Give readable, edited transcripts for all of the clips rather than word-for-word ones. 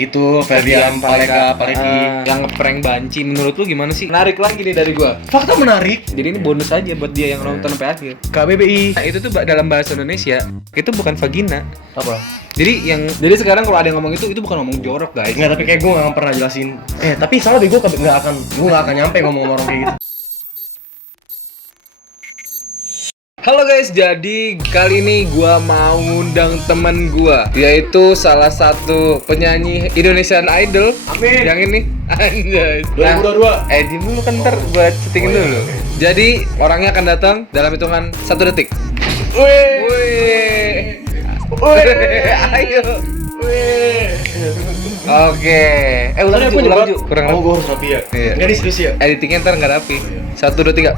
itu Ferdian Paleka Paleki yang ngeprank Banci. Menurut lu gimana sih? Menarik lagi nih dari gua. fakta menarik. Jadi ini bonus aja buat dia yang nonton sampai akhir. KBBI Nah, itu tuh dalam bahasa Indonesia itu bukan vagina. apa? Jadi sekarang kalau ada yang ngomong itu bukan ngomong jorok, guys. Nggak, tapi kayak gue nggak pernah jelasin. Tapi salah deh, gue nggak akan nyampe ngomong orang kayak gitu. Halo guys, jadi kali ini gua mau ngundang temen gua, yaitu salah satu penyanyi Indonesian Idol. Amin. Yang ini, anjay. 2022. Diem dulu kan, ntar gua settingin dulu. iya. Jadi orangnya akan datang dalam hitungan 1 detik. Wih, ayo. Oke. Ulang Ju. Kurang Oh, rapi. gue harus rapi ya. Iya. Nggak serius ya. Editingnya ntar nggak rapi. 1, 2, 3.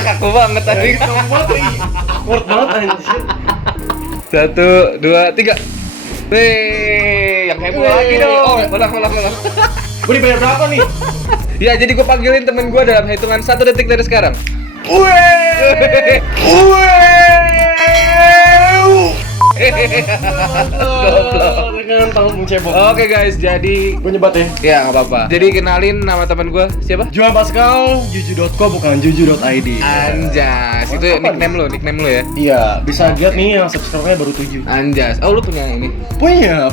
Kaku banget tadi. Awkward banget anjir. 1, 2, 3. Wih, yang heboh lagi dong. Ulang. Gue dibayar berapa nih? Ya, jadi gue panggilin temen gue dalam hitungan 1 detik dari sekarang. Dengan tangan mencebok. Oke guys, jadi Gue nyebat ya. ya nggak apa-apa. Jadi kenalin nama temen gue siapa? Juan Pascal, juju.co bukan juju.id. Anjas. Itu Apa nickname lo ya? Iya, bisa lihat nih yang subscribe-nya baru 7. Anjas. Oh, lu punya ini? Punya,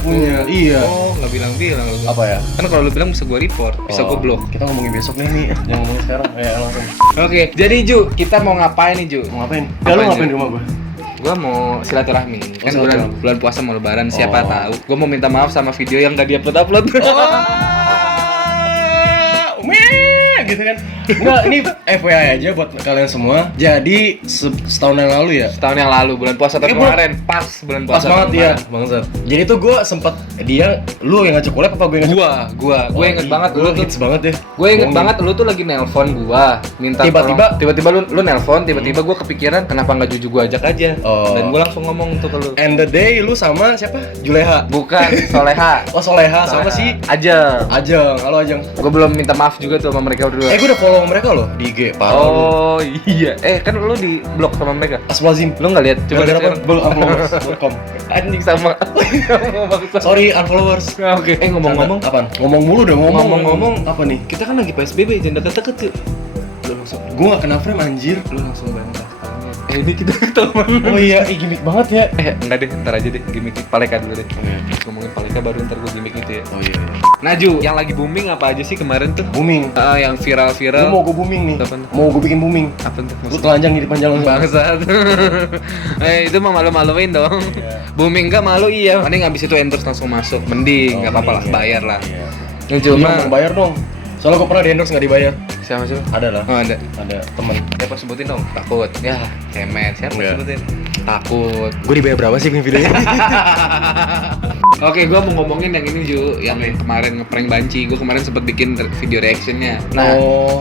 iya. Oh, nggak bilang lu. Apa ya? Kan kalau lu bilang bisa gue report, bisa gue blok. Kita ngomongin besok nih, jangan ngomongin sekarang. Ya langsung. Oke, jadi Ju, kita mau ngapain nih Ju? Mau ngapain? Ngapain, Lu Ju? ngapain di rumah gua? Gua mau silaturahmi. Kan silaturahmi. bulan puasa mau lebaran, siapa Oh. tahu. Gua mau minta maaf sama video yang gak diupload. Gitu kan. Enggak, ini FYI aja buat kalian semua. Jadi setahun yang lalu ya. Setahun yang lalu bulan puasa tahun kemarin, pas bulan Pas puasa. banget ya, bangsat. Jadi tuh gua sempet lu yang ngajak collab apa gue yang ngajak? Gue inget banget lu tuh. hits banget ya. Gue inget banget lu tuh lagi nelpon gua, minta tiba-tiba lu nelpon, tiba-tiba gua kepikiran kenapa nggak Juju gua ajak aja. Oh. Dan gua langsung ngomong tuh ke lu. And the day lu sama siapa? Juleha. Bukan, Soleha. Oh, Soleha sama si Ajeng. Ajeng. Halo Ajeng. Gue belum minta maaf juga tuh sama mereka berdua. Gue udah follow mereka loh di IG. Oh iya, kan lu di blok sama mereka. Aswazim. Lu nggak lihat? Coba lihat Coba apa? sekarang. Unfollowers.com. Anjing sama. Sorry, unfollowers. Oke. Ngomong-ngomong, Apaan? Ngomong mulu dong, Ngomong-ngomong, apa nih? kita kan lagi PSBB, jangan deket-deket yuk. Gue gak kena frame anjir. Lu langsung bantah. Ini kita teman. Oh iya, gimmick banget ya. Enggak deh, ntar aja deh, gimmick Paleka dulu deh. Iya. Ngomongin Paleka baru ntar gue gimmick itu ya. Oh iya. Nah Ju, yang lagi booming apa aja sih kemarin tuh? Booming. Yang viral-viral. Lu mau gue booming nih. Apaan? Mau gue bikin booming. Apa tuh? Lu telanjang di depan jalan. Bangsat. Itu mah malu-maluin dong. Booming enggak malu iya. Mending abis itu endorse langsung masuk. Mending, enggak apa-apa lah, bayar lah. Iya. Yang cuma Mau bayar dong. Soalnya gue pernah di endorse nggak dibayar. siapa sih? Ada lah. Oh, ada. Ada temen. Siapa sebutin dong? Takut. Ya, cemen. Siapa Enggak. sebutin? Takut. Gue dibayar berapa sih bikin videonya? Oke, gue mau ngomongin yang ini Ju, yang kemarin ngeprank Banci. Gue kemarin sempet bikin video reactionnya. Nah,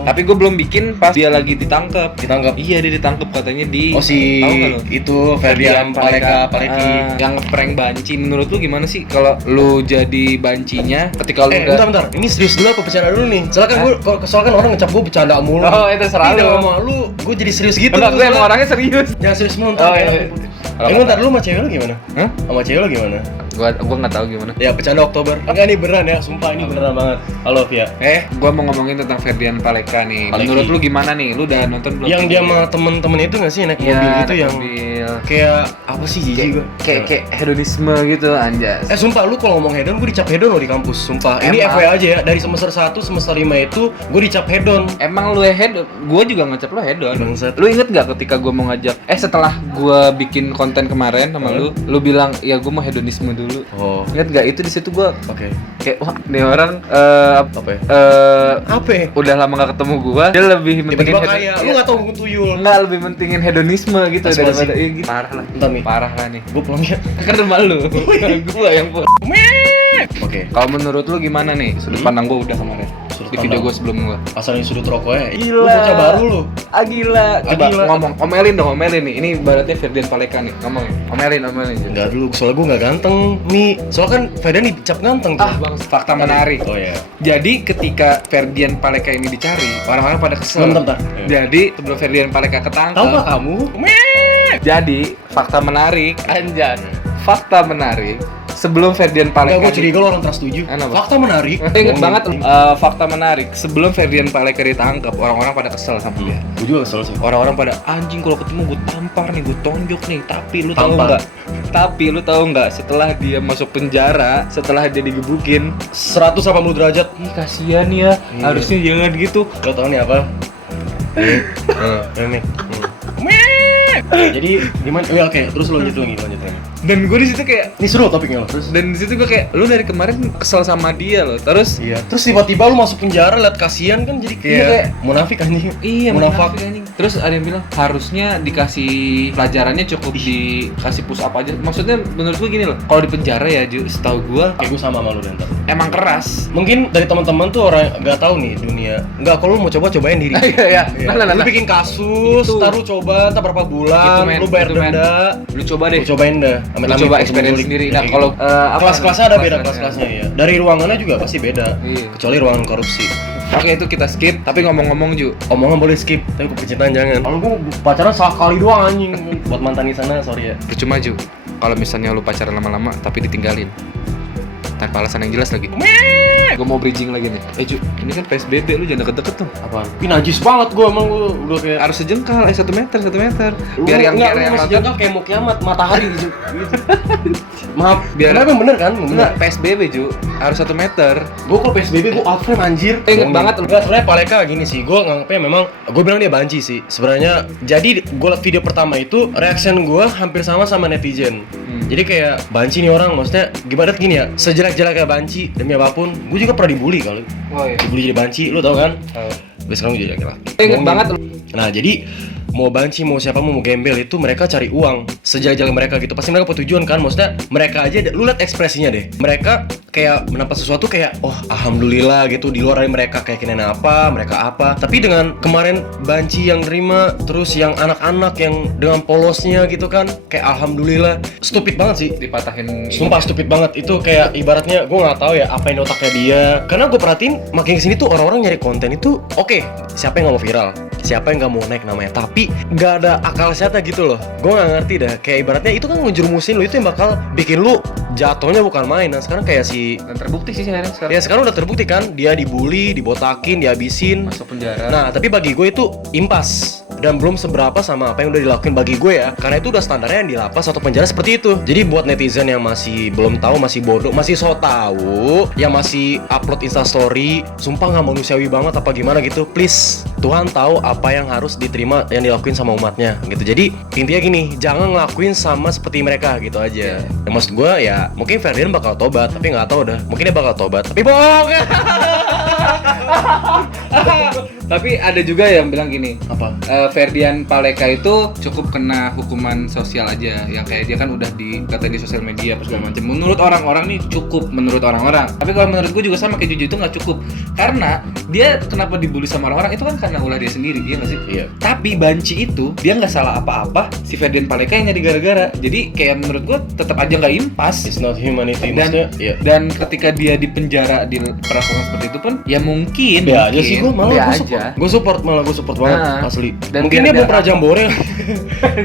tapi gue belum bikin pas dia lagi ditangkap. Ditangkap. Iya, dia ditangkap katanya di. Oh si Tahu nggak lu? itu Ferdian Paleka Paleki. Yang ngeprank Banci. Menurut lu gimana sih kalau lu jadi Bancinya ketika lu udah bentar. Ini serius dulu apa bercanda dulu nih? Soalnya kan soalnya kan orang ngecap gue bercanda mulu. Oh, itu selalu. Tidak sama lu, gue jadi serius gitu. Enggak, gue emang orangnya serius. Jangan serius mulu. Oh, iya. Bentar, lu sama cewek lu gimana? Hah? Sama cewek lu gimana? Gua nggak tahu gimana. Ya bercanda Oktober. Enggak nih beneran ya, sumpah ini beneran banget. Halo Via. Gua mau ngomongin tentang Ferdian Paleka nih. Paleki. Menurut lu gimana nih? Lu udah nonton belum? Yang dia sama temen-temen itu nggak sih naik Iya, mobil gitu naik yang mobil. kayak apa sih jijik gue? Kayak hedonisme gitu anjas. Sumpah lu kalau ngomong hedon gue dicap hedon loh di kampus, sumpah. Ini Emang? FYI aja ya, dari semester 1 semester 5 itu gue dicap hedon. Emang lu hedon? Gua juga ngecap lu hedon. Bangsat. Lu inget gak ketika gua mau ngajak? Setelah gua bikin konten kemarin sama lu bilang ya gua mau hedonisme dulu. Oh, Ingat gak itu di situ gua oke. kayak wah nih orang Apa ya? apa ya? udah lama gak ketemu gua, dia lebih mentingin Tiba-tiba kaya, lu gak tau gue tuyul. Enggak, lebih mentingin hedonisme gitu Asmasi. daripada gitu. Parah lah. Bentar nih, Parah lah nih. gue pulang ya. Kan rumah lu. Gua yang pun. Oke, Kalau menurut lu gimana nih? Sudut pandang gua udah kemarin. Sudut Di video pandang. gua sebelum gua. asal ini sudut rokoknya. Gila. Lu bocah baru lu. Gila. Coba Gila. ngomong, omelin nih. Ini ibaratnya Ferdian Paleka nih. Ngomongin. Omelin. Enggak dulu, soalnya gue gak ganteng nih. Soalnya kan Ferdian dicap ganteng tuh. Bang, fakta menarik. Oh iya. Jadi ketika Ferdian Paleka ini dicari, orang-orang pada kesel. Bentar. Jadi sebelum Ferdian Paleka ketangkep, Tahu gak kamu? jadi fakta menarik, anjas. fakta menarik. Sebelum Ferdian Paleka Enggak, gue curiga lo orang trust 7. Kenapa? Fakta menarik. Ingat banget fakta menarik. Sebelum Ferdian Paleka ditangkap, orang-orang pada kesel sama dia. Gue juga kesel sih. Orang-orang pada anjing kalau ketemu gue tampar nih, gue tonjok nih. Tapi lu tahu Tampar. nggak? Tapi lu tahu nggak? Setelah dia masuk penjara, setelah dia digebukin, 180 derajat. ih kasihan ya. Iya. Harusnya jangan gitu. Lo tau nih apa? Ini. Jadi gimana? Ya oke, terus lo lanjut lagi. Dan gue di situ kayak, Ini seru topiknya lo. Terus dan di situ gue kayak, lu dari kemarin kesel sama dia loh. Terus iya. Terus tiba-tiba lu masuk penjara liat kasihan kan jadi kayak kayak- munafik anjing. iya, munafik. munafik anjing. Terus ada yang bilang harusnya dikasih pelajarannya cukup dikasih push up aja. Maksudnya menurut gue gini loh, kalau di penjara ya, setahu gue Kayak gue sama lu dan emang keras. mungkin dari teman-teman tuh orang nggak tahu nih dunia. Nggak, kalau lu mau cobain diri. Iya, Iya. nah. Lu bikin kasus, Itu. taruh coba, entar berapa bulan, lu bayar itu, men. denda. Lu coba deh. Lu cobain dah. Lu coba experience sendiri. Nah, kalau kelas-kelasnya ada beda kelas-kelasnya ya. Dari ruangannya juga pasti beda. Iya. Kecuali ruangan korupsi. Oke, itu kita skip. Tapi ngomong-ngomong Ju, Omongan boleh skip, tapi kepercintaan jangan. Kalau gua pacaran sekali doang anjing. Buat mantan di sana, sorry ya. percuma Ju. Kalau misalnya lu pacaran lama-lama tapi ditinggalin tanpa alasan yang jelas lagi. Gue mau bridging lagi nih. Ju, ini kan PSBB, lu jangan deket-deket tuh. Apaan? Ini najis banget gua emang gua udah kayak Harus sejengkal, 1 meter, 1 meter. Lu Biar yang enggak, biar lu yang masih nonton. jangkau kayak mau kiamat matahari gitu. Maaf, Biar- karena emang bener kan? Enggak, PSBB Ju, harus 1 meter. Gue kalau PSBB gue out frame anjir. Ingat banget lu. Enggak, sebenarnya Paleka gini sih. Gue nganggapnya memang gue bilang dia banci sih. Sebenarnya jadi gue liat video pertama itu reaction gue hampir sama netizen. Jadi kayak banci nih orang, maksudnya gimana gini ya? Sejelek-jeleknya banci demi apapun, gue juga pernah dibully kali. Oh iya. Dibully jadi banci, lu tau kan? Gue sekarang gue jadi laki-laki. Ingat banget lu. Nah jadi mau banci mau siapa mau gembel itu mereka cari uang sejalan-jalan mereka gitu, pasti mereka punya tujuan kan, maksudnya mereka aja lu liat ekspresinya deh, mereka kayak mendapat sesuatu kayak oh alhamdulillah gitu, di luar dari mereka kayak kena apa mereka apa, tapi dengan kemarin banci yang nerima terus yang anak-anak yang dengan polosnya gitu kan kayak alhamdulillah, stupid banget sih. Dipatahin. Sumpah stupid banget itu, kayak ibaratnya gue nggak tahu ya apa yang di otaknya dia, karena gue perhatiin makin kesini tuh orang-orang nyari konten itu oke, siapa yang nggak mau viral, siapa yang nggak mau naik namanya, tapi nggak ada akal sehatnya gitu loh. Gue nggak ngerti dah, kayak ibaratnya itu kan ngejurumusin lu, itu yang bakal bikin lu jatuhnya bukan main. Nah sekarang kayak si Dan terbukti sih akhirnya sekarang. ya sekarang udah terbukti kan, dia dibully, dibotakin, dihabisin. Masuk penjara. Nah, tapi bagi gue itu impas dan belum seberapa sama apa yang udah dilakuin bagi gue ya. Karena itu udah standarnya yang di lapas atau penjara seperti itu. Jadi buat netizen yang masih belum tahu, masih bodoh, masih so tahu, yang masih upload instastory, sumpah nggak manusiawi banget apa gimana gitu. Please, Tuhan tahu apa yang harus diterima yang dilakuin sama umatnya gitu. Jadi intinya gini, jangan ngelakuin sama seperti mereka gitu aja. Dan maksud gue ya, mungkin Ferdian bakal tobat, tapi nggak tahu dah. Mungkin dia bakal tobat, tapi bohong. Tapi ada juga yang bilang gini, Apa? Ferdian Paleka itu cukup kena hukuman sosial aja, yang kayak dia kan udah dikatain di sosial media apa segala macam. Menurut orang-orang nih cukup, menurut orang-orang. Tapi kalau menurut gue juga sama kayak Juju, itu nggak cukup, karena dia kenapa dibully sama orang-orang itu kan karena ulah dia sendiri, iya nggak sih? Iya. Tapi banci itu dia nggak salah apa-apa, si Ferdian Paleka yang jadi gara-gara. Jadi kayak menurut gue tetap aja nggak impas. It's not humanity, Dan, maksudnya iya. dan ketika dia di penjara diperlakukan seperti itu pun ya mungkin Ya aja sih, gue malah Be gue aja. support. Gue support, malah gue support banget, Nah, asli. dan Mungkin biar- dia belum biar- pernah jambore.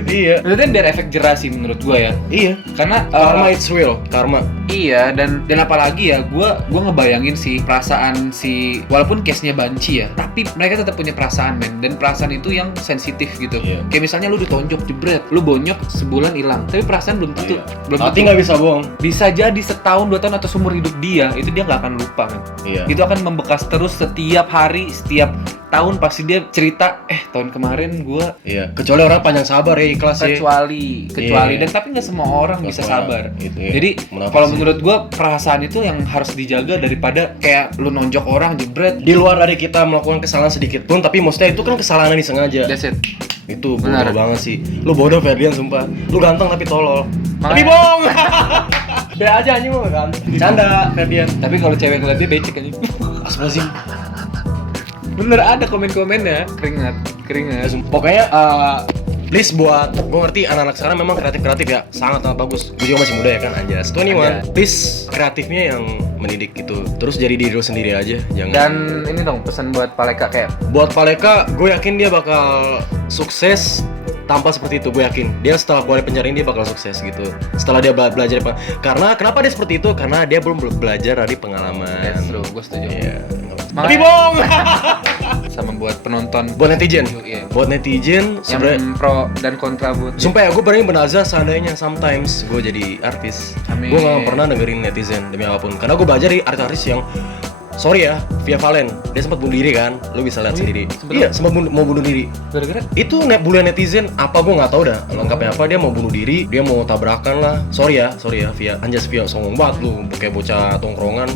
Iya. Maksudnya biar efek jerah sih menurut gua ya. Iya. Karena Karma it's real, karma. iya, dan apalagi ya gua ngebayangin sih perasaan si, walaupun case-nya banci ya, tapi mereka tetap punya perasaan men, dan perasaan itu yang sensitif gitu. Iya. Kayak misalnya lu ditonjok jebret, lu bonyok sebulan hilang, tapi perasaan belum tentu. Iya. Belum Hati tentu. nggak bisa bohong. Bisa jadi setahun, 2 tahun atau seumur hidup dia, itu dia nggak akan lupa men. Iya. Itu akan membekas terus setiap hari, setiap tahun pasti dia cerita, tahun kemarin gua Iya. Kecuali orang panjang sabar ya, ikhlas ya. kecuali Iya. dan tapi nggak semua orang Nggak bisa semua sabar gitu ya. jadi Munafik kalau sih. menurut gua perasaan itu yang harus dijaga daripada kayak lu nonjok orang jebret. Di luar dari kita melakukan kesalahan sedikit pun, tapi maksudnya itu kan kesalahan yang disengaja. That's it. Itu Benar. bodoh banget sih. Lu bodoh Ferdian, sumpah. Lu ganteng tapi tolol. Makanya- Tapi bohong. Be aja anjing lu ganteng. Canda Ferdian. Tapi kalau cewek ngeliat dia becek aja. Astagfirullahaladzim. Bener ada komen-komennya, keringat. Pokoknya please buat, gue ngerti anak-anak sekarang memang kreatif ya, sangat bagus. Gue juga masih muda ya kan, Anjas 21. Please kreatifnya yang mendidik gitu. Terus jadi diri lu sendiri aja, jangan. Dan ini dong pesan buat Paleka kayak Buat Paleka, gue yakin dia bakal sukses tampal seperti itu, gue yakin. Dia setelah keluar dari penjara ini dia bakal sukses gitu. Setelah dia belajar karena kenapa dia seperti itu? Karena dia belum belajar dari pengalaman. That's true, gue setuju. Iya. Makanya- Tapi bohong. Sama buat penonton, Buat netizen. Iya. Buat netizen sebenarnya yang pro dan kontra buat sumpah ya, gue berani benazah seandainya sometimes gue jadi artis. Amin. Gue gak pernah dengerin netizen demi apapun. Karena gue belajar dari artis-artis yang sorry ya, Via Valen, dia sempat bunuh diri kan, lu bisa lihat sendiri. Iya, sempat mau bunuh diri. gara-gara Itu bulian netizen apa gue nggak tahu dah lengkapnya apa. Dia mau bunuh diri, dia mau tabrakan lah. Sorry ya Via, anjas Via songong banget lu, kayak bocah tongkrongan.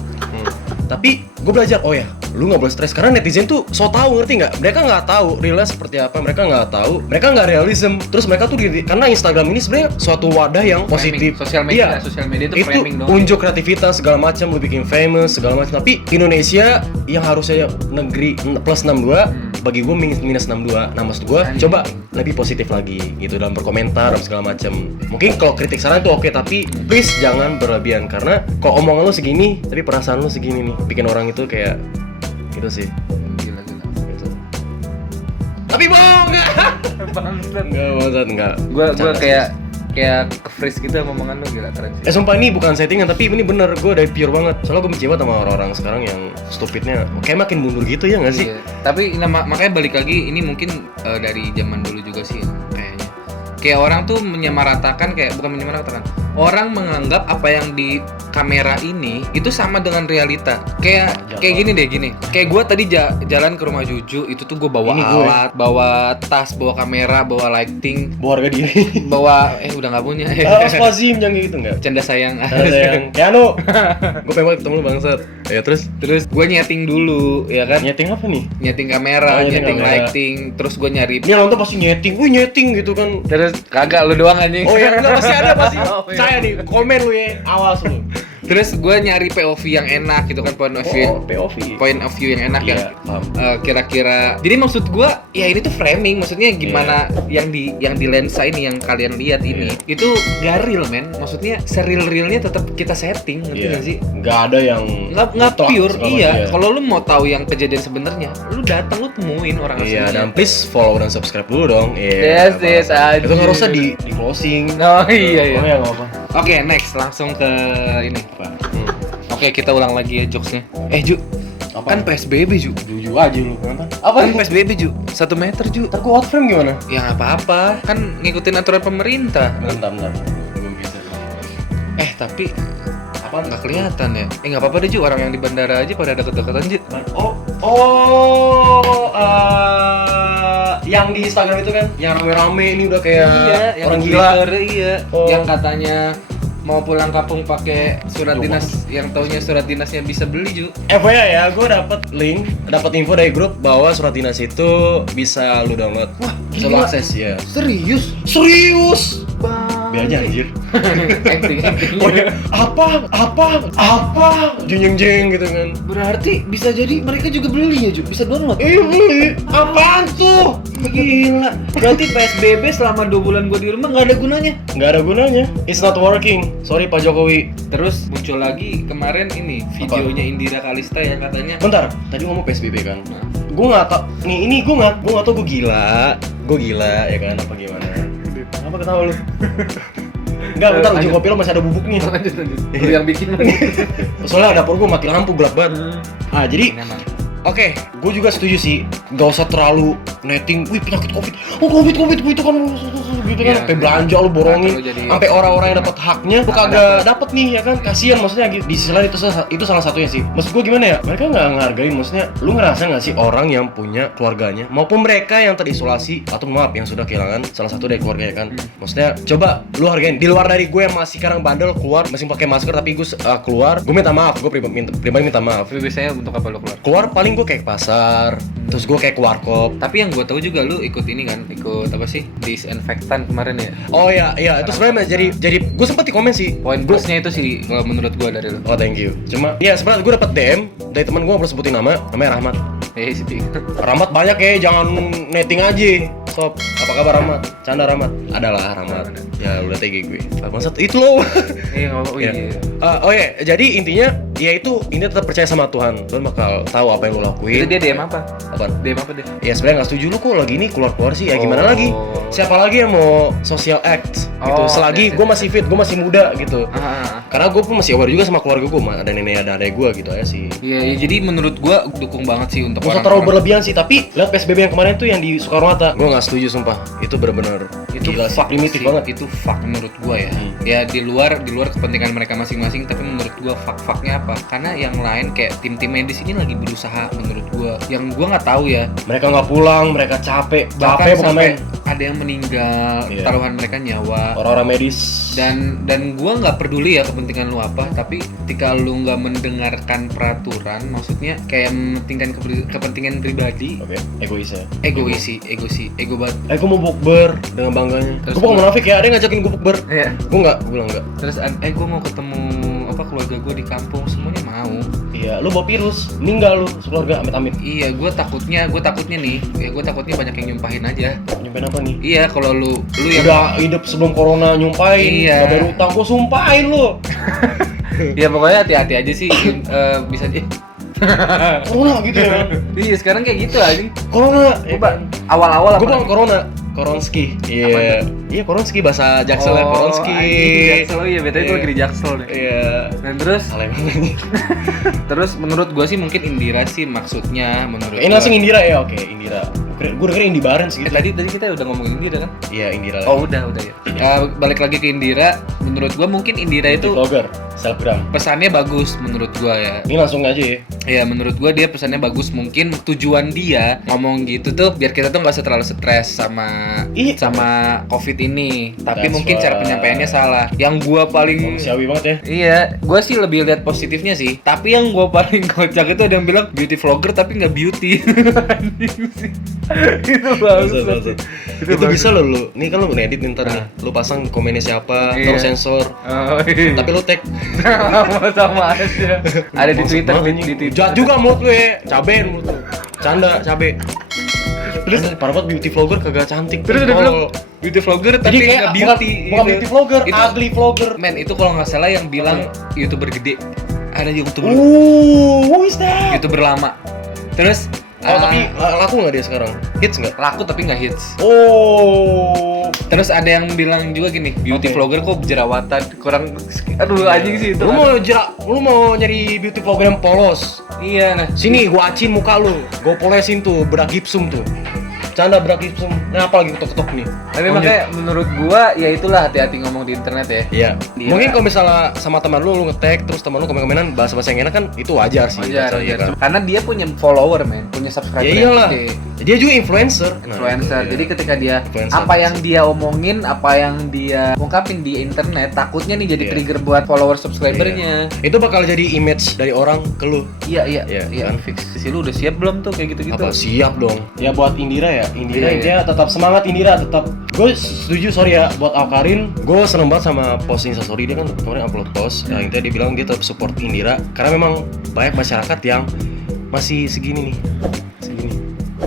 Tapi gue belajar, oh ya, lu nggak boleh stres karena netizen tuh so tahu, ngerti nggak? Mereka nggak tahu realnya seperti apa, mereka nggak tahu, mereka nggak realism. Terus mereka tuh karena Instagram ini sebenarnya suatu wadah yang positif. Sosial media itu framing dong. Unjuk kreativitas segala macam, lu bikin famous segala macam. Tapi Indonesia yang harusnya negeri plus 62, bagi gue minus 62. Nah maksud gue coba lebih positif lagi gitu dalam berkomentar dan segala macam. Mungkin kalau kritik saran itu oke, tapi please jangan berlebihan karena kok omongan lu segini tapi perasaan lu segini nih, bikin orang itu kayak gitu sih. Gila. Gitu. Tapi bohong enggak. Gue Bercanda kayak ke freeze gitu sama omongan lu, gila keren sih. sumpah ini bukan settingan, tapi ini bener, gue dari pure banget. Soalnya gue benci banget sama orang-orang sekarang yang stupidnya kayak makin mundur gitu ya nggak sih? Iya. Tapi makanya balik lagi, ini mungkin dari zaman dulu juga sih kayaknya. Kayak orang tuh menyamaratakan, orang menganggap apa yang di kamera ini itu sama dengan realita. Kayak gini deh, kayak gue tadi jalan ke rumah Juju, itu tuh gue bawa Ini gue. alat, bawa tas, bawa kamera, bawa lighting, Bawa harga diri. bawa udah nggak punya. Spazim yang gitu nggak? Canda sayang. Yang Keanu. Gue pengen banget ketemu lu bangsat. Ya terus Terus gue nyeting dulu, ya kan? nyeting apa nih? Nyeting kamera, Oh, nyeting nyeting kamera. lighting, terus gue nyari. Ini nonton pasti nyeting, wih nyeting gitu kan. Terus kagak, lu doang anjing. Oh ya enggak, pasti ada pasti. Oh, iya. Saya nih, komen lu ya, awas lu. Terus gue nyari POV yang enak gitu kan, point of view yang enak, Iya, yang paham. kira-kira. Jadi maksud gue, ya ini tuh framing, maksudnya gimana yang di lensa ini yang kalian lihat ini, itu gak real men. Maksudnya seril-realnya tetap kita setting, ngerti Iya. gak sih? Nggak ada yang Nggak mutlak pure, segala iya. macam. Kalau lu mau tahu yang kejadian sebenarnya, lu datang, lu temuin orang Iya, aslinya. dan please follow dan subscribe dulu dong. Yes, yes, Itu anjir. harusnya di closing. Oh iya. Oh ya nggak apa. Oke, next langsung ke ini. Apa? Oke, kita ulang lagi ya jokesnya. Ju, Apa? kan PSBB Ju. Jujur aja lu, kenapa? Kan PSBB Ju, 1 meter Ju. Ntar gua out frame gimana? Ya nggak apa-apa, kan ngikutin aturan pemerintah. Bentar. Belum bisa. Tapi Apaan? nggak kelihatan ya. Nggak apa-apa deh Ju, orang yang di bandara aja pada deket-deketan Ju. Yang di Instagram itu kan, yang rame-rame ini udah kayak yang orang di gila. Twitter, iya. Oh. Yang katanya mau pulang kampung pakai surat dinas, yang taunya surat dinasnya bisa beli Ju. FYI ya, gue dapet link, dapet info dari grup bahwa surat dinas itu bisa lu download. Wah, bisa lu gila. akses ya. Serius? Serius? Bang. Biar aja anjir. acting. Oh, ya. Apa? Jeng gitu kan. Berarti bisa jadi mereka juga beli ya Ju, bisa download. Beli. Apaan tuh? Gila. Berarti PSBB selama 2 bulan gua di rumah nggak ada gunanya. Nggak ada gunanya. It's not working. Sorry Pak Jokowi. Terus muncul lagi kemarin ini videonya Indira Kalista yang katanya Bentar, tadi ngomong PSBB kan? Gue nggak tau. Nih, gue nggak tau gue gila. Gue gila ya kan? Apa gimana? Apa ketawa lu? Enggak, bentar, ujung kopi lo masih ada bubuknya. lanjut. Lu yang bikin Soalnya dapur gue mati lampu gelap banget. Jadi oke, gue juga setuju sih. Gak usah terlalu netting. Wih, penyakit covid. Oh, covid itu kan gitu kan. Iya, Sampai belanja lu borongin. lu jadi- Sampai orang-orang yang dapat haknya lu kagak dapet nih ya kan. Kasihan maksudnya di sisi lain itu salah satunya sih. Maksud gue gimana ya? Mereka nggak ngehargain. Maksudnya lu ngerasa nggak sih orang yang punya keluarganya maupun mereka yang terisolasi atau maaf yang sudah kehilangan salah satu dari keluarganya kan. Maksudnya coba lu hargain. Di luar dari gue yang masih sekarang bandel keluar masih pakai masker tapi gue keluar, gue minta maaf. Gue pribadi minta maaf. biasanya untuk apa lu keluar? Keluar paling gue kayak ke pasar, terus gue kayak ke warkop. Tapi yang gua tahu juga lu ikut ini kan, ikut apa sih? Disinfektan kemarin ya. Oh iya, itu sebenarnya jadi gue sempat di komen sih. Poin plusnya itu sih kalau menurut gua dari lu. Oh thank you. Cuma ya sebenarnya gue dapat DM dari teman gue, perlu sebutin namanya Rahmat. Sih. Rahmat banyak ya, jangan netting aja. Sob, apa kabar Rahmat? Canda Rahmat. Adalah Rahmat. Ya udah TG gue. Maksud itu loh. Iya, Ya. Oh ya, jadi intinya ya itu ini tetap percaya sama Tuhan. Tuhan bakal tahu apa yang lu lakuin. Itu dia DM apa? Apaan? DM apa dia? Ya sebenarnya nggak setuju lu kok lagi ini keluar sih. Ya gimana Oh. lagi? Siapa lagi yang mau social act gitu? Oh, Selagi oke. gue masih fit, gue masih muda gitu. Ah. Karena gue pun masih aware juga sama keluarga gue, ada nenek ada adek gue gitu aja sih. Iya, ya, jadi menurut gua dukung banget sih untuk Gak usah terlalu berlebihan sih, tapi lihat PSBB yang kemarin tuh yang di Soekarno-Hatta, gue nggak setuju sumpah. Itu bener-bener itu gila sih, fuck primitif sih. banget. Itu fuck menurut gua ya. Ya di luar kepentingan mereka masing-masing, tapi menurut gua fucknya apa? Karena yang lain kayak tim-tim medis ini lagi berusaha menurut gua. Yang gua nggak tahu ya. Mereka nggak pulang, mereka capek Bahkan bukan sampai main. ada yang meninggal, Iya. taruhan mereka nyawa. Orang-orang medis. Dan gua nggak peduli ya kepentingan lu apa, tapi ketika lu nggak mendengarkan peraturan, maksudnya kayak mementingkan kepentingan pribadi, Oke, egois ya. ego banget. Gue mau bukber dengan bangganya. Terus Gue bukan gua- munafik ya, ada yang ngajakin gue bukber. Iya. Gue bilang enggak. Terus gue mau ketemu keluarga gue di kampung, semuanya mau. Iya, lu bawa virus, meninggal lu sekeluarga, amit-amit. Iya, gue takutnya nih, ya gue takutnya banyak yang nyumpahin aja. Nyumpahin apa nih? Iya, kalau lu yang Udah hidup sebelum corona nyumpahin, Iya. gak bayar utang, gue sumpahin lu. ya pokoknya hati-hati aja sih, bisa aja. Corona gitu ya kan? Iya, sekarang kayak gitu aja. Corona. Coba awal-awal Gue apa? bilang corona. Koronski. Iya. Iya, Koronski bahasa Jakselnya Koronski. anjing, Jaksel. Oh iya, betul itu Iya. lagi di Jaksel deh. Iya. Dan terus Salah banget. terus menurut gue sih mungkin Indira sih maksudnya menurut Ini gua. langsung Indira ya, oke Indira. Gue denger Indi Barens gitu. Tadi kita udah ngomongin Indira kan? Iya Indira. Oh udah ya. Balik lagi ke Indira, menurut gua mungkin Indira itu vlogger, selebgram. pesannya bagus menurut gua ya. Ini langsung aja ya. Ya menurut gua dia pesannya bagus, mungkin tujuan dia ngomong gitu tuh biar kita tuh nggak usah terlalu stres sama COVID ini. Tapi That's mungkin cara why. penyampaiannya salah. Yang gua paling Manusiawi banget ya. Iya, gua sih lebih lihat positifnya sih. Tapi yang gua paling kocak itu ada yang bilang beauty vlogger tapi nggak beauty. Anjing sih. Itu bagus. Itu bisa lo lu. Nih kan lu ngedit nih ntar nih. Lu pasang komennya siapa, Iya. terus sensor. Oh, iya. Tapi lu tag. sama aja. Ada di Maksud Twitter, banget, di anjing. Twitter. Jahat juga mulut lu ya. Cabein mulut lu. Canda, cabe. Terus parah banget beauty vlogger kagak cantik. Terus dia Tolol. bilang beauty vlogger Jadi tapi kayak nggak beauty. bukan gitu. beauty vlogger, Itu- ugly vlogger. Men, itu kalau nggak salah yang bilang YouTuber gede. Ada YouTuber Who is that? YouTuber lama. Terus Tapi laku nggak dia sekarang? Hits nggak? laku tapi nggak hits. Oh. Terus ada yang bilang juga gini, beauty Oke. vlogger kok jerawatan kurang, aduh anjing sih itu. Lu mau nyari beauty vlogger yang polos? Iya nah. Sini gua acin muka lu, gua polesin tuh bedak gipsum tuh. Canda bedak gipsum. Nah, apa lagi ketok-ketok nih? Tapi makanya menurut gua ya itulah hati-hati ngomong di internet ya. Iya. Dia- Mungkin kalau misalnya sama teman lu nge-tag terus teman lu komen-komenan bahasa-bahasa yang enak kan itu wajar sih. Wajar, baca, wajar. ya kan? Karena dia punya follower men, punya subscriber. Ya yang iyalah. gede. Dia juga influencer. Nah, Influencer. itu, Jadi iya. ketika dia Influencer. apa yang dia omongin, apa yang dia ungkapin di internet, takutnya nih jadi Iya. trigger buat follower subscribernya. Itu bakal jadi image dari orang ke lu. Iya Iya, iya kan? fix. Si lu udah siap belum tuh kayak gitu-gitu? Apa siap dong? Ya buat Indira ya. Indira Iya, dia tetap semangat Indira tetap. Gue setuju sorry ya buat Alkarin. Gue seneng banget sama posting story dia kan kemarin upload post. Yang intinya dia bilang dia tetap support Indira karena memang banyak masyarakat yang masih segini nih. Segini.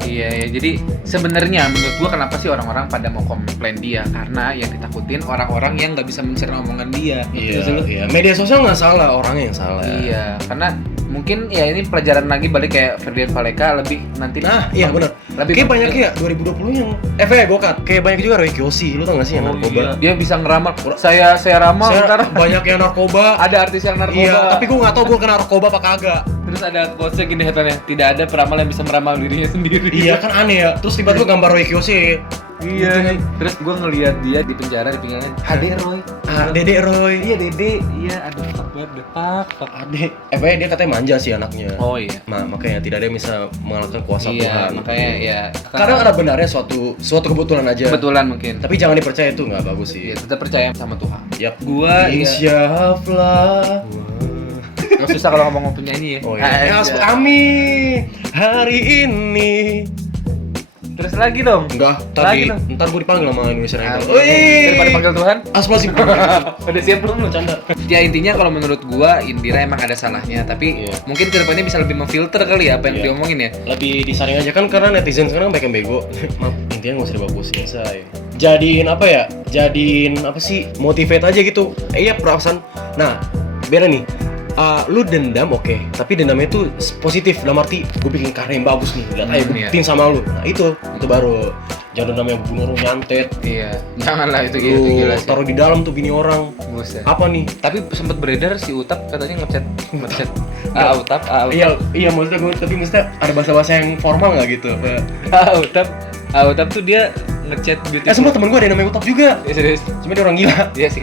Iya, ya. Jadi sebenarnya menurut gua kenapa sih orang-orang pada mau komplain dia? Karena yang ditakutin orang-orang yang nggak bisa mencerna omongan dia. Ngerti Iya, nggak sih lu? iya. Media sosial nggak salah, orangnya yang salah. Iya, karena mungkin ya ini pelajaran lagi balik kayak Ferdian Paleka lebih nanti. Nah, iya benar. Lebih Kayak banyak ya 2020 yang gokat. Kayak banyak juga Roy Kiyoshi, lu tau gak sih yang Oh, narkoba? iya. Dia bisa ngeramal. Saya ramal ntar Banyak yang narkoba. ada artis yang narkoba. Iya, tapi gue nggak tahu gue kena narkoba apa kagak. Terus ada quotes-nya gini headline-nya, tidak ada peramal yang bisa meramal dirinya sendiri. Iya kan aneh ya. Terus tiba-tiba gambar Roy Kiyoshi. Iya. Gitu kan. Terus gue ngelihat dia di penjara di pinggiran. Ade Roy. Ah, Dede Roy. Iya Dede. Iya, aduh fuck banget deh. Fuck. Adek. Dia katanya manja sih anaknya. Oh iya. Makanya tidak ada yang bisa mengalahkan kuasa Iya, Tuhan. makanya ya. Kadang ada benarnya suatu kebetulan aja. kebetulan mungkin. Tapi jangan dipercaya itu nggak bagus sih. Ya, tetap percaya sama Tuhan. Yap. Gua ya, Insyaallah. nggak susah kalau ngomong penyanyi ya. Oh iya. Amin. Hari ini. Terus lagi dong. Enggak, Lagi tadi dong. ntar gue dipanggil sama Indonesian Idol. Daripada panggil Tuhan. Aspalasi. Udah siap belum lu? Canda. Ya intinya kalau menurut gua Indira emang ada salahnya, tapi Iya. mungkin kedepannya bisa lebih memfilter kali ya apa yang Iya. diomongin ya. Lebih disaring aja kan karena netizen sekarang banyak yang bego. Maaf, intinya nggak usah dibawa pusing say. Jadiin apa ya? Jadiin apa sih? Motivate aja gitu. Iya perasaan. Nah, beda nih. lu dendam oke, tapi dendamnya itu positif, dalam arti gue bikin karya yang bagus nih, lihat aja gue Iya. buktiin sama lu. Nah itu baru. Jangan dendam yang bunuh orang, nyantet. Iya, janganlah itu Lu gila sih. taruh di dalam tuh bini orang. Buset. Apa nih? Tapi sempat beredar si Utap katanya ngechat Utap. Iya maksudnya gue, tapi maksudnya ada bahasa-bahasa yang formal nggak gitu? Utap tuh dia ngechat beauty. Semua temen gue ada yang namanya Utap juga. Ya, serius. Cuma dia orang gila. Iya sih,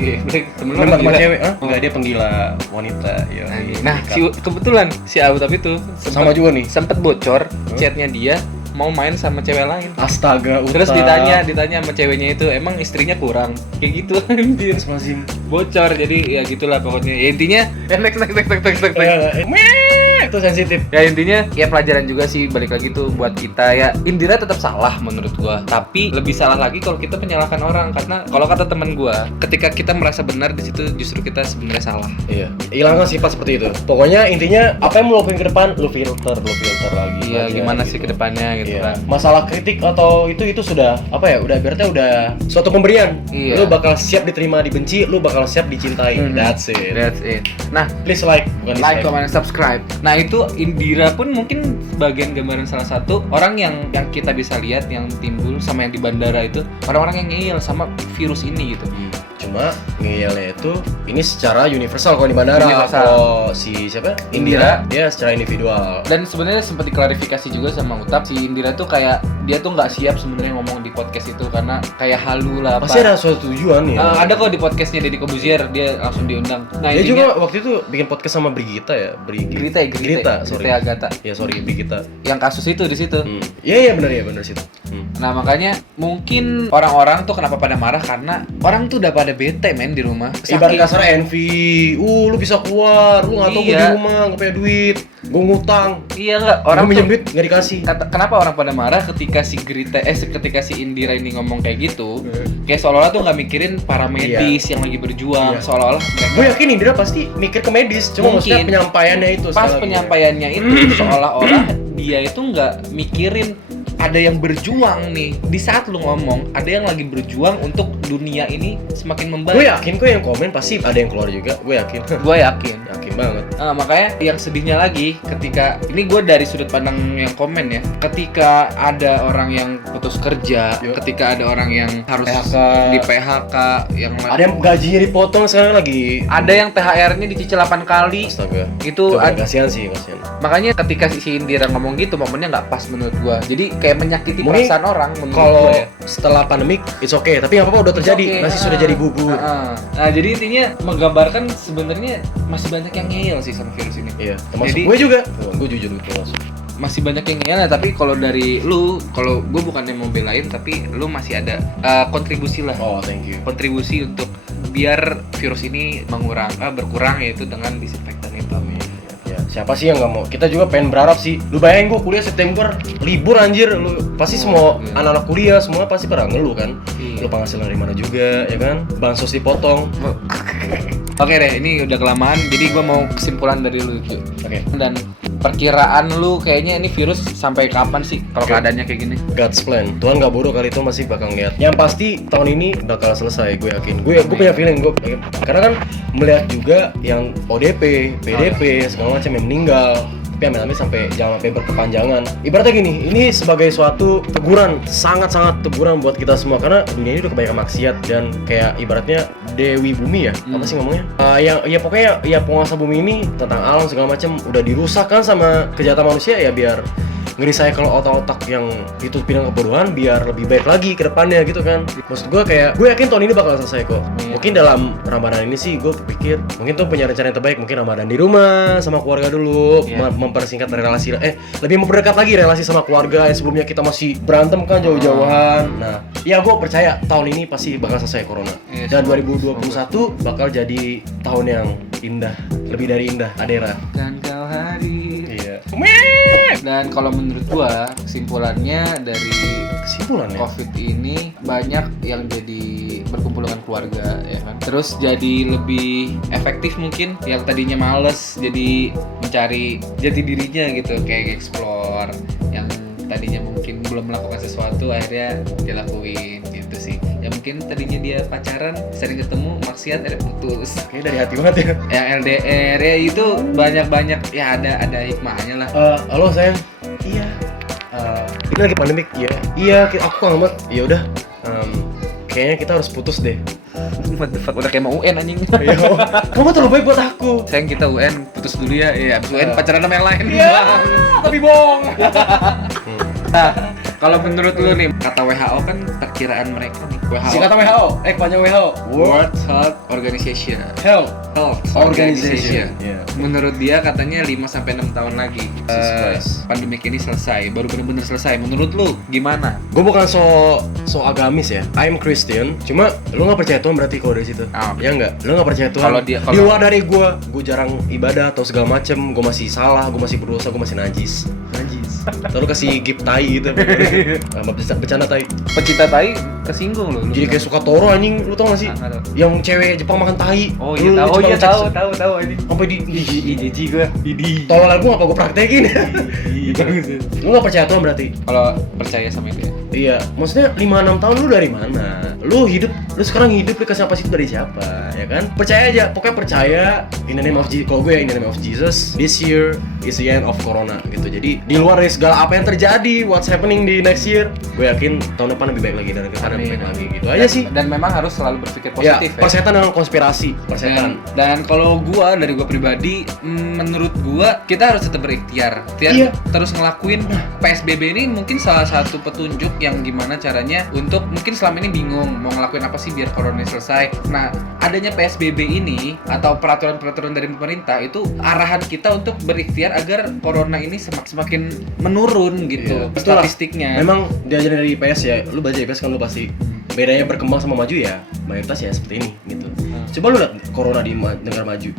temen lu Temen orang gila. cewek, Oh. Enggak, dia penggila wanita. Ya, Nah, kebetulan si Utap itu sama juga nih. sempet bocor chatnya dia mau main sama cewek lain. Astaga, Utap. Terus ditanya sama ceweknya itu, emang istrinya kurang? Kayak gitu anjir. Astagfirullahaladzim. Bocor, jadi ya gitulah pokoknya. Ya intinya, next. Itu sensitif. Ya intinya ya pelajaran juga sih, balik lagi tuh buat kita ya. Indira tetap salah menurut gua, tapi lebih salah lagi kalau kita menyalahkan orang, karena kalau kata teman gua, ketika kita merasa benar di situ justru kita sebenarnya salah. Iya, hilangkan sifat seperti itu. Pokoknya intinya apa yang mau lo lakuin ke depan, lo filter lagi. Iya, aja, gimana gitu. sih ke depannya gitu Iya. kan. Masalah kritik atau itu sudah apa ya? Udah berarti udah suatu pemberian. Iya. Lu bakal siap diterima, dibenci, lu bakal siap dicintai. Mhm. That's it. That's it. Nah, Please like, bukan like, dislike. comment, subscribe. Nah itu Indira pun mungkin bagian gambaran salah satu orang yang kita bisa lihat yang timbul sama yang di bandara itu, orang-orang yang ngeyel sama virus ini gitu. Cuma ngeyelnya itu ini secara universal kalau di bandara. Universal. Kalau si siapa? Indira. Dia secara individual. Dan sebenarnya sempat diklarifikasi juga sama Utap, si Indira tuh kayak dia tuh nggak siap sebenarnya ngomong di podcast itu karena kayak halu lah. Pasti ada suatu tujuan ya. Ada kok di podcastnya Deddy Kobuzier, dia langsung diundang. Nah Dia intinya juga waktu itu bikin podcast sama Brigita ya, Grita sorry. Agatha. Ya sorry, Brigita. Yang kasus itu di situ. Iya benar situ. Nah makanya mungkin orang-orang tuh kenapa pada marah karena orang tuh udah pada bete men di rumah. Ibarat kasar envy, lu bisa keluar, lu nggak tahu gue Iya. di rumah nggak punya duit, gue ngutang, Iya nggak, orang orang minjem tuh duit nggak dikasih. kenapa orang pada marah ketika si ketika si Indira ini ngomong kayak gitu, kayak seolah-olah tuh nggak mikirin para medis yang lagi berjuang, Iya. seolah-olah Gue yakin Indira pasti mikir ke medis, cuma maksudnya Mungkin. penyampaiannya itu. pas sekali lagi. penyampaiannya itu seolah-olah dia itu nggak mikirin ada yang berjuang nih. Di saat lu ngomong, ada yang lagi berjuang untuk dunia ini semakin membaik. Gue yakin kok yang komen pasti ada yang keluar juga, gue yakin. Gue yakin. Yakin banget. Makanya yang sedihnya lagi ketika ini gue dari sudut pandang yang komen ya, ketika ada orang yang putus kerja, Yo. ketika ada orang yang harus PHK. di PHK, yang Ada yang gajinya dipotong sekarang lagi. ada yang THR-nya dicicil 8 kali. Astaga. Itu kasihan sih, kasihan. makanya ketika si Indira ngomong gitu momennya nggak pas menurut gua, jadi kayak menyakiti Mungkin perasaan orang menurut Kalau gua ya. setelah pandemik, it's okay. Tapi nggak apa-apa, udah terjadi. Oke, Masih sudah jadi bubur. Nah jadi intinya menggambarkan sebenarnya masih banyak yang ngeyel sih sama virus ini. Iya, termasuk Jadi- gue juga. Gue jujur gue termasuk. Masih banyak yang ngeyel ya, tapi kalau dari lu, kalau gue bukannya mau belain, tapi lu masih ada kontribusi lah. Oh, thank you. Kontribusi untuk biar virus ini berkurang, yaitu dengan disinfektan itu. Ya, siapa sih yang nggak mau? Kita juga pengen berharap sih. Lu bayangin gue kuliah September, libur anjir. Lu pasti semua iya. anak-anak kuliah semua pasti pada ngeluh kan. Iya. Lu penghasilan dari mana juga, ya kan? Bansos dipotong. Oke deh, ini udah kelamaan, jadi gue mau kesimpulan dari lu Ju. Oke. Dan perkiraan lu kayaknya ini virus sampai kapan sih kalau Oke. keadaannya kayak gini? God's plan. Tuhan nggak bodoh kali itu masih bakal ngeliat. Yang pasti tahun ini bakal selesai, gue yakin. Gue punya feeling gue. Karena kan melihat juga yang ODP, PDP, segala macam yang meninggal. Tapi amit-amit jangan sampai berkepanjangan. Ibaratnya gini, ini sebagai suatu teguran, sangat-sangat teguran buat kita semua karena dunia ini udah kebanyakan maksiat dan kayak ibaratnya Dewi Bumi ya, apa sih ngomongnya? Pokoknya penguasa bumi ini tentang alam segala macam udah dirusak kan sama kejahatan manusia ya biar ngerecycle otak-otak yang ditutupin dengan kebodohan biar lebih baik lagi ke depannya gitu kan. Maksud gue kayak, gue yakin tahun ini bakal selesai kok. Mungkin dalam Ramadan ini sih gue pikir mungkin tuh punya rencana yang terbaik, mungkin Ramadan di rumah sama keluarga dulu, mempersingkat relasi, lebih memperdekat lagi relasi sama keluarga yang sebelumnya kita masih berantem kan jauh-jauhan. Nah, ya gue percaya tahun ini pasti bakal selesai corona. Yes. Dan 2021 bakal jadi tahun yang indah, lebih dari indah, Adera. Dan kau hadir. Iya. Dan kalau menurut gua kesimpulannya dari Kesimpulannya. COVID ini banyak yang jadi berkumpul dengan keluarga ya kan. Terus jadi lebih efektif mungkin, yang tadinya males jadi mencari jati dirinya gitu, kayak explore yang tadinya mungkin belum melakukan sesuatu akhirnya dilakuin gitu sih. Ya mungkin tadinya dia pacaran, sering ketemu, maksiat, akhirnya putus. Kayaknya dari hati banget ya. Yang LDR ya itu banyak ya ada hikmahnya lah. Halo sayang. Iya. Ini lagi pandemik. Iya, aku kangen banget. Ya udah. Kayaknya kita harus putus deh. What the fuck, udah kayak mau UN anjing. Iya. Kamu terlalu baik buat aku. Sayang kita UN putus dulu ya. Iya, abis UN pacaran sama yang lain. Iya. Tapi bohong. Nah, kalau menurut lu nih, kata WHO kan perkiraan mereka nih. WHO. Si kata WHO. Kepanjang WHO. World Health Organization. Health Health Organization. Organization. Yeah. Menurut dia katanya 5-6 tahun lagi pandemik ini selesai, baru benar-benar selesai. Menurut lu gimana? Gue bukan so agamis ya. I'm Christian. Cuma lu nggak percaya Tuhan berarti kalau dari situ. Ya nggak. Lu nggak percaya Tuhan. Di luar dari gue jarang ibadah atau segala macem. Gue masih salah. Gue masih berdosa. Gue masih najis. Lalu kasih gift tai gitu. Bercanda tai. Pecinta tai kesinggung lu. Jadi kayak suka toro anjing. Lu tau gak sih? Yang cewek Jepang makan tai. Oh iya tahu. Oh iya tahu ini. Sampai di jijik gue. tolol gue apa gue praktekin. Lu gak percaya Tuhan berarti? Kalau percaya sama itu ya? Iya, maksudnya 5-6 tahun lu dari mana? Lu sekarang hidup dikasih apa sih itu dari siapa? Ya kan? Percaya aja, pokoknya percaya in the name of Jesus. Kalau gue ya in the name of Jesus, this year is the end of corona gitu. Jadi di luar dari segala apa yang terjadi, what's happening di next year, gue yakin tahun depan lebih baik lagi dan kedepan lebih baik lagi gitu aja sih. Dan memang harus selalu berpikir Ya, positif ya. persetan dengan konspirasi, persetan. Dan kalau dari gue pribadi, menurut gue kita harus tetap berikhtiar. Iya. Terus ngelakuin PSBB ini mungkin salah satu petunjuk yang gimana caranya untuk mungkin selama ini bingung mau ngelakuin apa sih biar corona ini selesai. Nah, adanya PSBB ini atau peraturan-peraturan dari pemerintah itu arahan kita untuk berikhtiar agar corona ini semakin menurun gitu statistiknya. Memang diajarin dari IPS ya, lu baca IPS kan lu pasti bedanya berkembang sama maju ya, mayoritas ya seperti ini gitu. Coba lu lihat corona di negara maju.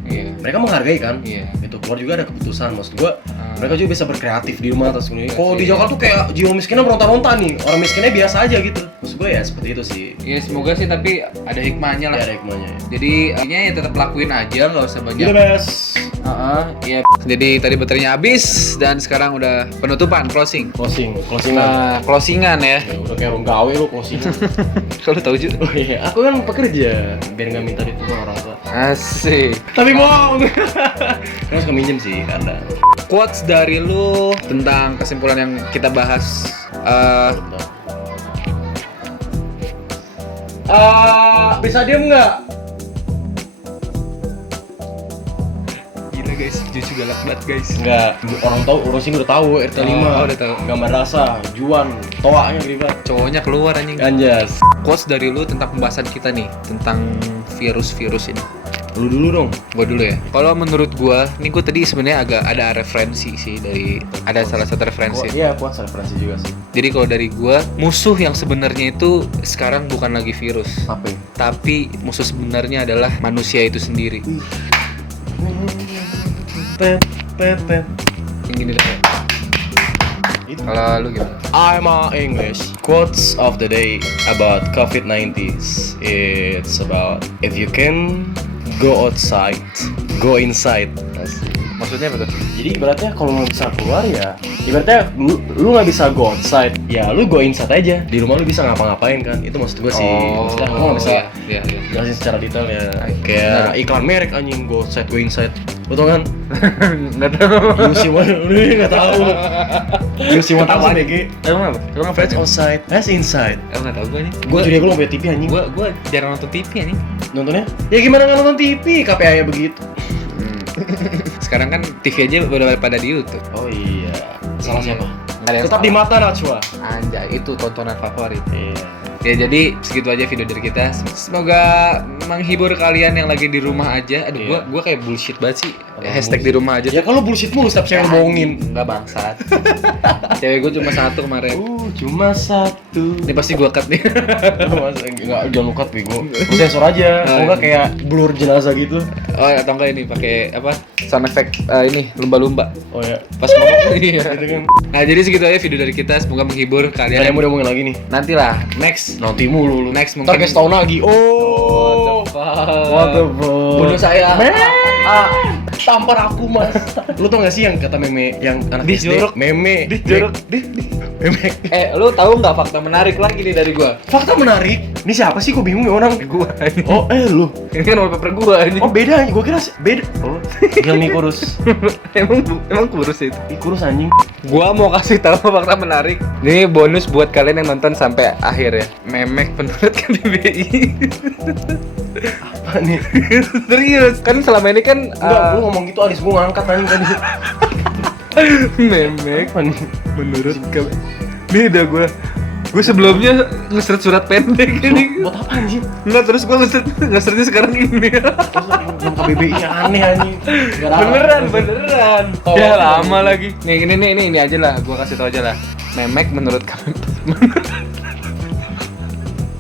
Mereka menghargai kan? Itu keluar juga ada keputusan. Maksud gua mereka juga bisa berkreatif di rumah terus ini. Kalau di Jakarta tuh kayak jiwa miskinnya meronta-ronta nih. Orang miskinnya biasa aja gitu. Maksud gua ya seperti itu sih. Ya semoga sih tapi ada hikmahnya lah. Ya, ada hikmahnya. Ya. Jadi intinya ya tetap lakuin aja, nggak usah banyak. Iya. Jadi tadi baterainya habis dan sekarang udah penutupan, closing. Nah, closingan ya. Ya udah kayak orang gawe lu closing. Kalau tahu juga. Oh iya, aku kan pekerja biar nggak minta duit sama orang tua. Asik. Tapi bohong. Terus keminjem sih karena Quotes dari lu tentang kesimpulan yang kita bahas. Bisa diem nggak? Gila guys, Juju galak banget guys. Enggak, orang tahu, orang sini udah tahu RT 5. Udah tahu. Gambar rasa, Juan, toaknya gede banget. Cowoknya keluar anjing. Anjas. Quotes dari lu tentang pembahasan kita nih tentang virus-virus ini. Lu dulu dong. Gua dulu ya. Kalau menurut gua, nih gua tadi sebenarnya agak ada referensi sih dari salah satu referensi. Iya, kuat referensi juga sih. Jadi kalau dari gua, musuh yang sebenarnya itu sekarang bukan lagi virus. Apa ya? Tapi musuh sebenarnya adalah manusia itu sendiri. Yang gini dah. Kalau lu gimana? I'm English. Quotes of the day about COVID-19. It's about if you can go outside, go inside. Maksudnya apa tuh? Jadi ibaratnya kalau nggak bisa keluar ya, ibaratnya lu nggak bisa go outside, ya lu go inside aja. Di rumah lu bisa ngapa-ngapain kan? Itu maksud gue sih. Maksudnya lu nggak bisa jelasin secara detailnya. Kayak iklan merek anjing, go outside, go inside. Lu tau kan? Nggak tahu. Nggak tahu. Yusi mau tahu sih BG. Emang apa? Emang apa? Fetch outside, fetch inside. Emang nggak tahu gue nih. Gue jadi gue punya TV anjing. Gue jarang nonton TV anjing. Nontonnya? Ya gimana nggak nonton TV? KPI-nya begitu. Sekarang kan TV aja udah pada di YouTube. Oh iya. Salah siapa? Tetap di mata Najwa. Anjay, itu tontonan favorit. Iya. Ya jadi segitu aja video dari kita. Semoga menghibur kalian yang lagi di rumah aja. Aduh, gua kayak bullshit banget sih. Hashtag di rumah aja. Ya kalau bullshit mulu setiap cewek bohongin. Enggak bangsat. Cewek gua cuma satu kemarin. Cuma satu. Ini pasti gua cut nih. Enggak, jangan lu cut bego. Lu sensor aja. Semoga kayak blur jenazah gitu. Oh, atau enggak ini pakai apa? Sound effect ini lumba-lumba. Oh ya. Pas ngomong iya. Gitu kan. Nah, jadi segitu aja video dari kita. Semoga menghibur kalian. Ada yang mau diomongin lagi nih? Nantilah, next. Nanti mulu lu. Next mungkin. Ntar kayak setahun lagi. Oh. What the fuck? What the fuck? Bunuh saya. tampar aku mas. Lu tau gak sih yang kata meme yang anak Di SD? jorok. Meme. Di jorok. Di. Memek. Lu tahu nggak fakta menarik lagi nih dari gua? Fakta menarik. Ini siapa sih? Kok bingung nih orang? Gua. Oh, lu. Ini kan wallpaper gua ini. Oh, beda anjing. Gua kira beda. Oh, yang nih kurus. emang kurus itu. Ih, kurus anjing. Gua mau kasih tahu fakta menarik. Ini bonus buat kalian yang nonton sampai akhir ya. Memek menurut KBBI. Apa nih? Serius. Kan selama ini kan Enggak, lu ngomong gitu Alis gua ngangkat anjing tadi. memek Apa nih? menurut KBBI. Nih udah gue sebelumnya nge-search surat pendek ini. Buat apa anjing? Enggak, terus gue nge-searchnya sekarang ini. Terus belum KBBI-nya aneh anjing. Nggak ada Beneran. Oh, Ya oh, lama lagi. Nih ini aja lah, gua kasih tau aja lah. Memek menurut kami.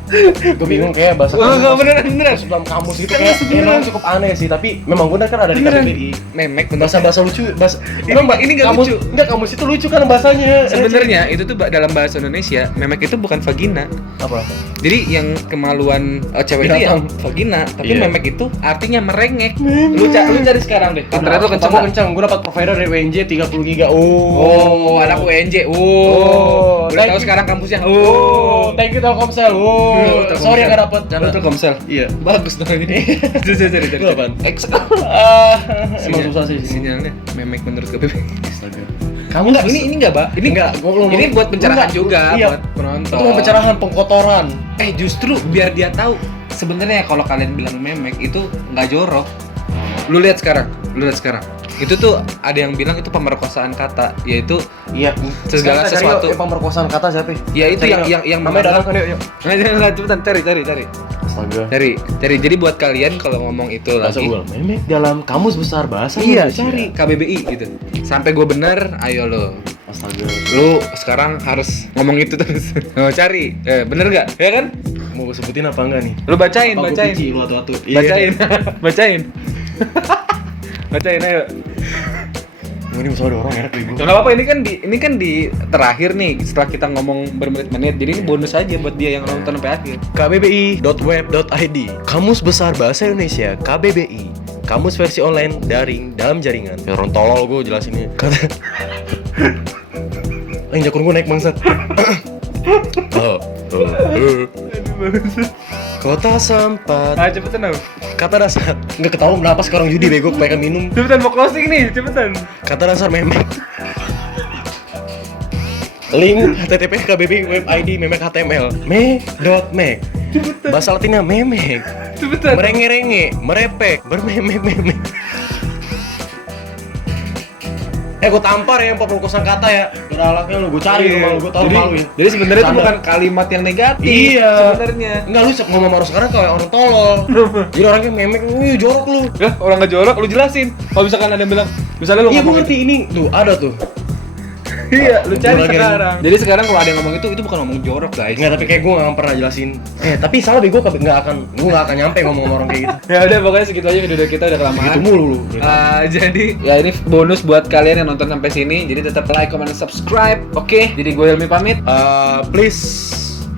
Gue bingung kayak bahasa Enggak beneran. dalam kamus itu Kan kayak beneran. emang cukup aneh sih, tapi memang gue kan ada di Beneran. KBBI. Memek menurut Bahasa lucu, ini nggak kamus, lucu. Enggak, kamus itu lucu kan bahasanya. sebenarnya itu tuh dalam bahasa Indonesia, memek itu bukan vagina. Apa? Jadi yang kemaluan cewek itu ya Binatang. vagina, tapi Iya. memek itu artinya merengek. Lu cari sekarang deh. Internet lu kenceng. Gue kenceng, gue dapat provider dari WNJ 30 giga. Oh, anak UNJ. Oh, udah thank tahu you. sekarang kampusnya. Thank you Telkomsel. Telkomsel. Sorry yang gak dapet. Lu Telkomsel. Iya. Bagus dong ini. Cari. Lu apaan? Emang susah sih sini. Sinyalnya memek menurut KBBI. Astaga. Kamu Enggak, ini enggak, Mbak. Ini Enggak, gua belum ini buat pencerahan enggak, juga iya. buat penonton. Itu mau pencerahan, pengkotoran. Justru biar dia tahu sebenarnya kalau kalian bilang memek itu nggak jorok. Lu lihat sekarang. Itu tuh ada yang bilang itu pemerkosaan kata, yaitu Iya. segala Sekarang sesuatu. pemerkosaan kata siapa? Ya itu yang namanya datang kan yuk. Nggak, cepetan cari. Astaga. Cari. Jadi buat kalian kalau ngomong itu Bahasa lagi, gue memek dalam kamus besar bahasa iya Indonesia. cari KBBI gitu. Sampai gue bener, ayo lo. Astaga. Lu sekarang harus ngomong itu terus. Oh, cari. Bener nggak? Ya kan? Mau gue sebutin apa enggak nih? Lu bacain. Apa gua pici lu atu-atu? Bacain. Bacain ayo. Ini musuh ada orang enak gue. Nggak apa-apa, ini kan di terakhir nih setelah kita ngomong bermenit-menit. Jadi ini bonus aja buat dia yang nonton sampai akhir. kbbi.web.id. Kamus Besar Bahasa Indonesia KBBI. Kamus versi online daring dalam jaringan. Ya, orang tolol gue jelasinnya. Kata jakun gue naik bangsat. Kota Sampat. Cepetan dong. Kata dasar. Enggak ketahuan kenapa sekarang judi bego kebanyakan minum. Cepetan mau closing nih, cepetan. Kata dasar memek. Link http KBBI web ID memek HTML me.mek. Bahasa Latinnya memek. Cepetan. Merenge-renge, merepek, bermemek-memek. Gue tampar ya pemerkosaan kata ya. Beralaknya lu, gue cari rumah lu, gue tau malu ya. Jadi sebenarnya itu Canda. bukan kalimat yang negatif. Iya. Sebenarnya. Enggak, lu ngomong sama orang sekarang kayak orang tolol. Jadi orangnya memek, wih jorok lu. Ya, orang nggak jorok, lu jelasin. Kalau misalkan ada yang bilang, misalnya lu Iya gue ngomong ngerti ini, tuh ada tuh. Iya, lu cari Gua lagi sekarang. Jadi sekarang kalau ada yang ngomong itu bukan ngomong jorok, guys. Enggak, tapi kayak gue gak pernah jelasin. Tapi salah gue gak akan nyampe ngomong sama orang kayak gitu. Ya udah, pokoknya segitu aja video kita udah kelamaan. Gitu mulu lu. Jadi ya ini bonus buat kalian yang nonton sampai sini. Jadi tetap like, comment, dan subscribe. Oke. Jadi gue Helmi pamit. Please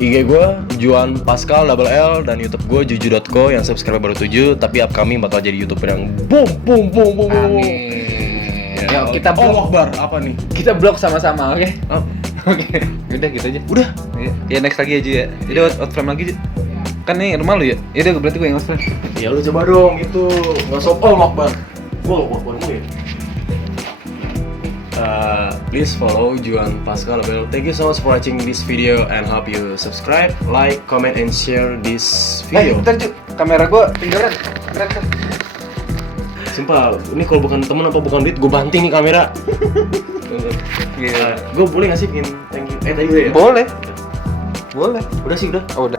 IG gue Juan Pascal double L dan YouTube gue juju.co yang subscriber baru 7, tapi upcoming bakal jadi YouTuber yang boom. Amin. Ya, Yuk, kita Allah blok. Akbar, apa nih? Kita blok sama-sama, oke? Oh, Oke. Udah gitu aja. udah. Ya next lagi aja ya. Jadi out frame lagi. Kan nih rumah lu ya? Ya udah berarti gue yang out frame. Ya lu coba dong gitu. Enggak sob Allah Akbar. Allah Akbar mu ya. Please follow Juan Pascal Abel. Thank you so much for watching this video and hope you subscribe, like, comment, and share this video. Bentar Ju, kamera gue tinggalan. Keren. Sumpah, ini kalau bukan temen apa bukan duit, gue banting nih kamera. Iya. Gue boleh nggak sih bikin thank you? Thank you ya? Boleh. Boleh. Udah sih, udah. Oh, udah.